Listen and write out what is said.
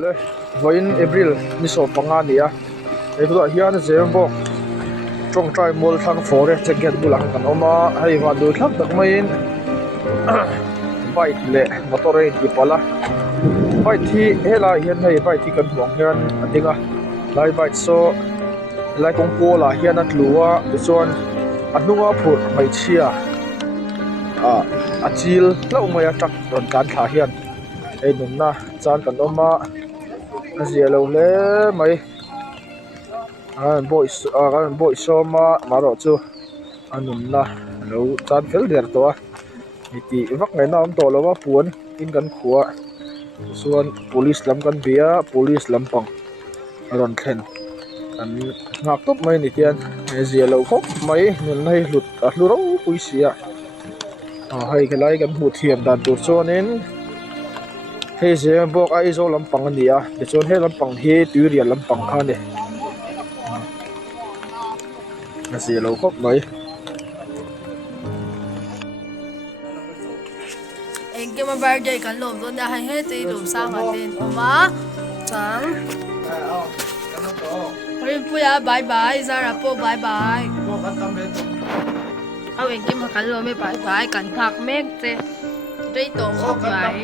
le voin April ni so panga nia e tu hian zembo trong trai mol thang fore checket bulang kan oma hei wa du thak tak mai in bike le motor e ti pala bike thi hela hian hei bike thi kan buang hian adinga lai bike so lai kong ko la hian atluwa chuan anunga phur mai chia achil lau mai atak ron kan tha hian ei nun na chan kan oma azia lo le mai kan boy so ma maro chu anun na lo chan fel der to ti vak ngai na am to lo wa puan in kan khuwa chuan police lam kan bia police lam pang ron thlen an ngak top mai ni tian azia lo khop mai nun nei hlut a hluro puisia hei kelai kan hmu thiam dan tur chuanin hei ze bok ai zo lampang ania de chuan he lampang hi tuirial lampang kha ni na se lo khop mai anh cái mà birthday kan lom don da hai he te lom sang ha ten oma chang oi puya bye bye zara po bye bye anh cái mà kan lom me bye bye kan thak mek te dei to khop bai